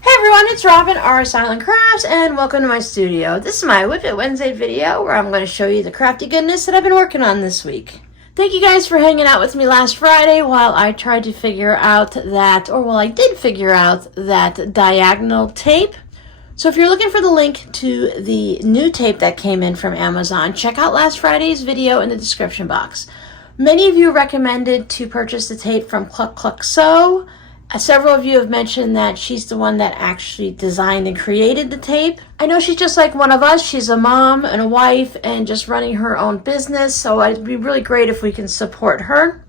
Hey everyone, it's Robin, R Silent Crafts, and welcome to my studio. This is my Whip It Wednesday video where I'm going to show you the crafty goodness that I've been working on this week. Thank you guys for hanging out with me last Friday while I tried to figure out that, or while I did figure out that diagonal tape. So if you're looking for the link to the new tape that came in from Amazon, check out last Friday's video in the description box. Many of you recommended to purchase the tape from Cluck Cluck Sew. Several of you have mentioned that she's the one that actually designed and created the tape. I know she's just like one of us. She's a mom and a wife and just running her own business, so it'd be really great if we can support her.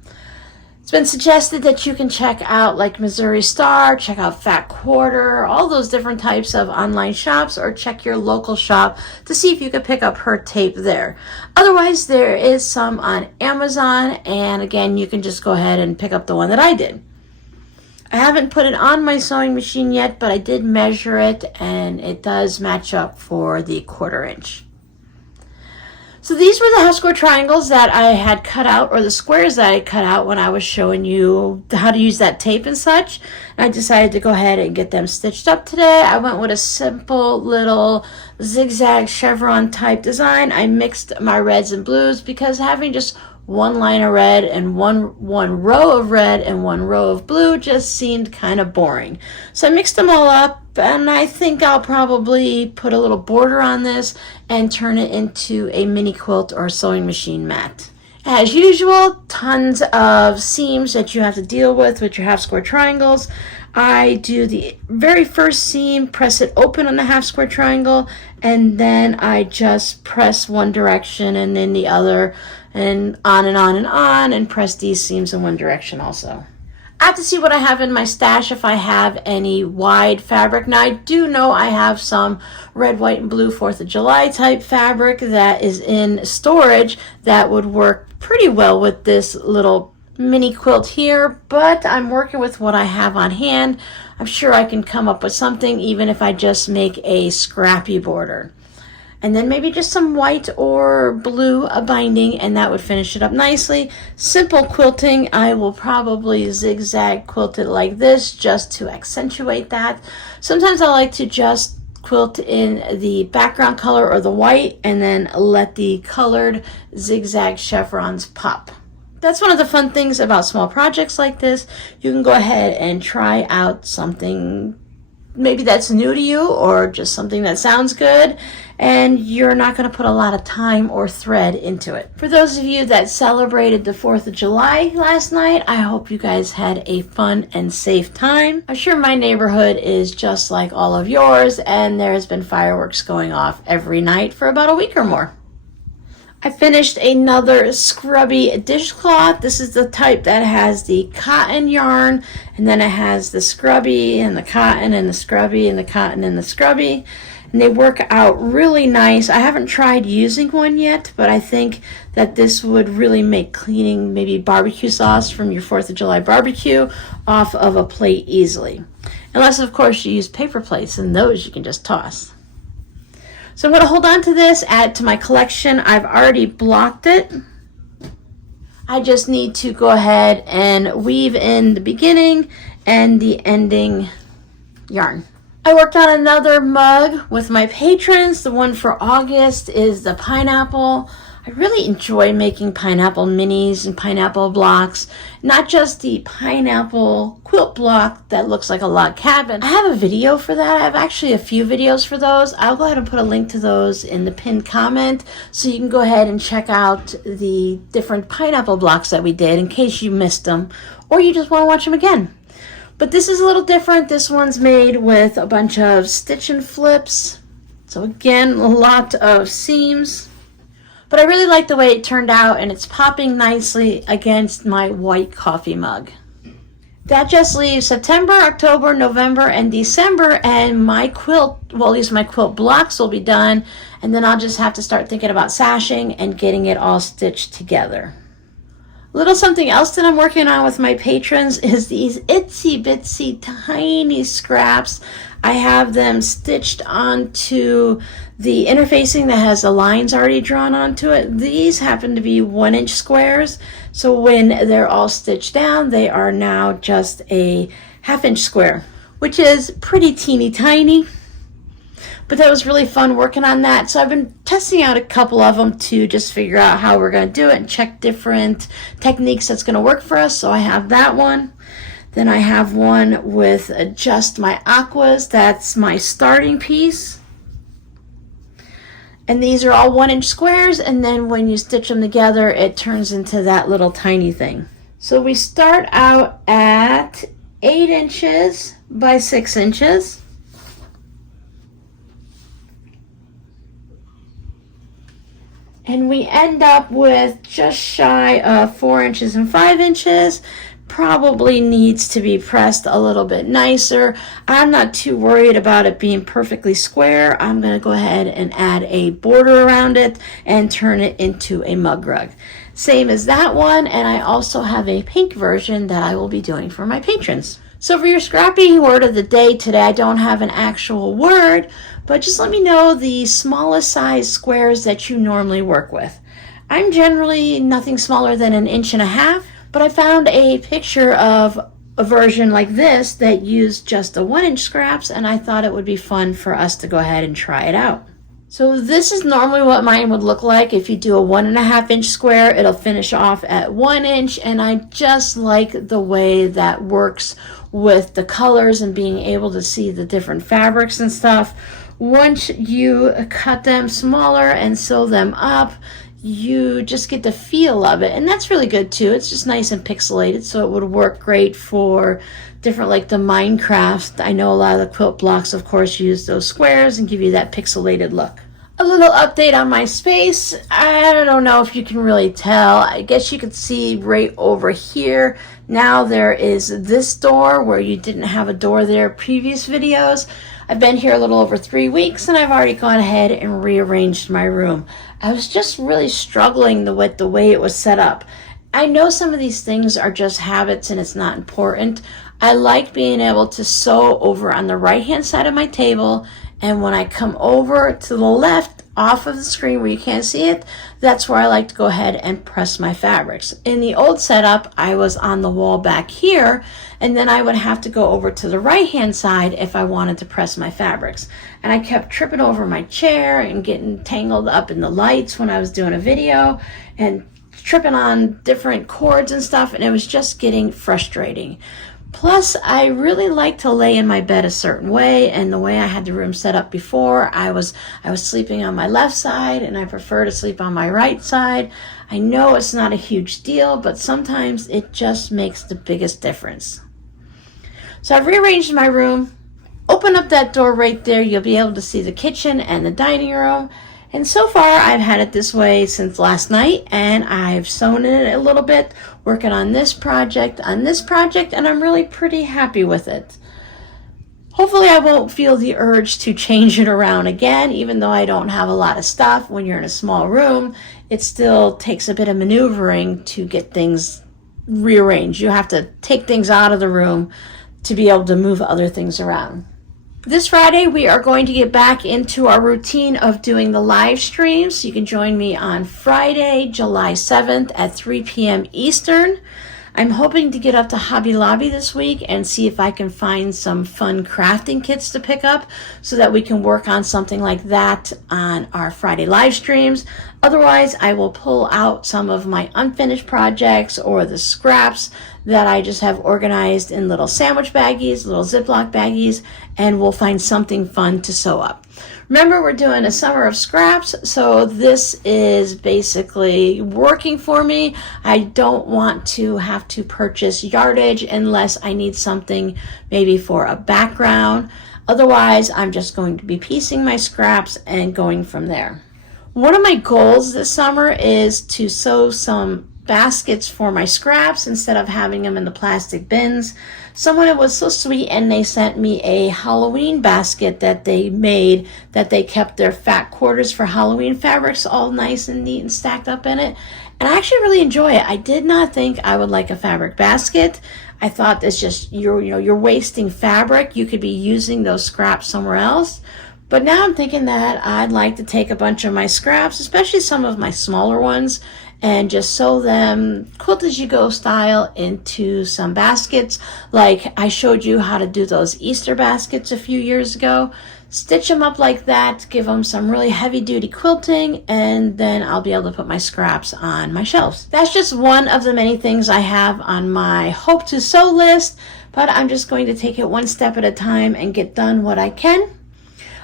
It's been suggested that you can check out like Missouri Star, check out Fat Quarter, all those different types of online shops, or check your local shop to see if you could pick up her tape there. Otherwise, there is some on Amazon, and again, you can just go ahead and pick up the one that I did. I haven't put it on my sewing machine yet, but I did measure it and it does match up for the 1/4 inch. So these were the half square triangles that I had cut out, or the squares that I cut out when I was showing you how to use that tape and such. And I decided to go ahead and get them stitched up today. I went with a simple little zigzag chevron type design. I mixed my reds and blues because having just one line of red and one row of red and one row of blue just seemed kind of boring. So I mixed them all up, and I think I'll probably put a little border on this and turn it into a mini quilt or sewing machine mat. As usual, tons of seams that you have to deal with your half square triangles. I do the very first seam, press it open on the half square triangle, and then I just press one direction and then the other, and on and on and on, and press these seams in one direction also. I have to see what I have in my stash, if I have any wide fabric. Now I do know I have some red, white, and blue 4th of July type fabric that is in storage that would work pretty well with this little mini quilt here, but I'm working with what I have on hand. I'm sure I can come up with something even if I just make a scrappy border. And then maybe just some white or blue binding, and that would finish it up nicely. Simple quilting. I will probably zigzag quilt it like this just to accentuate that. Sometimes I like to just quilt in the background color or the white and then let the colored zigzag chevrons pop. That's one of the fun things about small projects like this. You can go ahead and try out something maybe that's new to you, or just something that sounds good, and you're not going to put a lot of time or thread into it. For those of you that celebrated the 4th of July last night, I hope you guys had a fun and safe time. I'm sure my neighborhood is just like all of yours, and there has been fireworks going off every night for about a week or more. I finished another scrubby dishcloth. This is the type that has the cotton yarn, and then it has the scrubby and the cotton and the scrubby and the cotton and the scrubby. And they work out really nice. I haven't tried using one yet, but I think that this would really make cleaning maybe barbecue sauce from your 4th of July barbecue off of a plate easily. Unless, of course, you use paper plates, and those you can just toss. So I'm going to hold on to this, add it to my collection. I've already blocked it. I just need to go ahead and weave in the beginning and the ending yarn. I worked on another mug with my patrons. The one for August is the pineapple. I really enjoy making pineapple minis and pineapple blocks, not just the pineapple quilt block that looks like a log cabin. I have a video for that. I have actually a few videos for those. I'll go ahead and put a link to those in the pinned comment so you can go ahead and check out the different pineapple blocks that we did in case you missed them or you just want to watch them again. But this is a little different. This one's made with a bunch of stitch and flips. So again, a lot of seams. But I really like the way it turned out, and it's popping nicely against my white coffee mug. That just leaves September, October, November, and December, and my quilt, well, at least my quilt blocks will be done, and then I'll just have to start thinking about sashing and getting it all stitched together. A little something else that I'm working on with my patrons is these itsy bitsy tiny scraps. I have them stitched onto the interfacing that has the lines already drawn onto it. These happen to be 1-inch squares, so when they're all stitched down, they are now just a 1/2 inch square. which is pretty teeny tiny. But that was really fun working on that. So I've been testing out a couple of them to just figure out how we're going to do it and check different techniques that's going to work for us. So I have that one. Then I have one with just my aquas. That's my starting piece. And these are all 1-inch squares. And then when you stitch them together, it turns into that little tiny thing. So we start out at 8 inches by 6 inches. And we end up with just shy of 4 inches and 5 inches. Probably needs to be pressed a little bit nicer. I'm not too worried about it being perfectly square. I'm going to go ahead and add a border around it and turn it into a mug rug. Same as that one, and I also have a pink version that I will be doing for my patrons. So for your scrappy word of the day today, I don't have an actual word, but just let me know the smallest size squares that you normally work with. I'm generally nothing smaller than 1.5 inches, but I found a picture of a version like this that used just the 1-inch scraps, and I thought it would be fun for us to go ahead and try it out. So this is normally what mine would look like. If you do a 1.5-inch square, it'll finish off at 1 inch, and I just like the way that works with the colors and being able to see the different fabrics and stuff. Once you cut them smaller and sew them up, you just get the feel of it, and that's really good too. It's just nice and pixelated, so it would work great for different, like the Minecraft. I know a lot of the quilt blocks, of course, use those squares and give you that pixelated look. A little update on my space. I don't know if you can really tell. I guess you could see right over here. Now there is this door where you didn't have a door there previous videos. I've been here a little over 3 weeks, and I've already gone ahead and rearranged my room. I was just really struggling with the way it was set up. I know some of these things are just habits and it's not important. I like being able to sew over on the right hand side of my table, and when I come over to the left off of the screen where you can't see it, that's where I like to go ahead and press my fabrics. In the old setup, I was on the wall back here, and then I would have to go over to the right hand side if I wanted to press my fabrics. And I kept tripping over my chair and getting tangled up in the lights when I was doing a video and tripping on different cords and stuff, and it was just getting frustrating. Plus, I really like to lay in my bed a certain way, and the way I had the room set up before, I was sleeping on my left side, and I prefer to sleep on my right side. I know it's not a huge deal, but sometimes it just makes the biggest difference. So I've rearranged my room. Open up that door right there, you'll be able to see the kitchen and the dining room. And so far, I've had it this way since last night, and I've sewn in it a little bit, working on this project, and I'm really pretty happy with it. Hopefully, I won't feel the urge to change it around again, even though I don't have a lot of stuff. When you're in a small room, it still takes a bit of maneuvering to get things rearranged. You have to take things out of the room to be able to move other things around. This Friday, we are going to get back into our routine of doing the live streams. So you can join me on Friday, July 7th at 3 p.m. Eastern. I'm hoping to get up to Hobby Lobby this week and see if I can find some fun crafting kits to pick up so that we can work on something like that on our Friday live streams. Otherwise, I will pull out some of my unfinished projects or the scraps that I just have organized in little sandwich baggies, little Ziploc baggies, and we'll find something fun to sew up. Remember, we're doing a summer of scraps, so this is basically working for me. I don't want to have to purchase yardage unless I need something maybe for a background. Otherwise, I'm just going to be piecing my scraps and going from there. One of my goals this summer is to sew some baskets for my scraps instead of having them in the plastic bins. Someone was so sweet and they sent me a Halloween basket that they made, that they kept their fat quarters for Halloween fabrics all nice and neat and stacked up in it. And I actually really enjoy it. I did not think I would like a fabric basket. I thought it's just you're wasting fabric. You could be using those scraps somewhere else. But now I'm thinking that I'd like to take a bunch of my scraps, especially some of my smaller ones, and just sew them quilt as you go style into some baskets, like I showed you how to do those Easter baskets a few years ago. Stitch them up like that, give them some really heavy duty quilting, and then I'll be able to put my scraps on my shelves. That's just one of the many things I have on my hope to sew list, but I'm just going to take it one step at a time and get done what I can.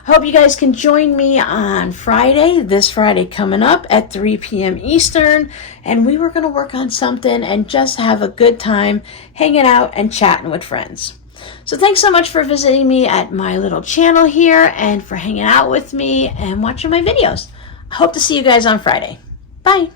I hope you guys can join me on Friday, this Friday coming up at 3 p.m. Eastern, and we were going to work on something and just have a good time hanging out and chatting with friends. So thanks so much for visiting me at my little channel here and for hanging out with me and watching my videos. I hope to see you guys on Friday. Bye.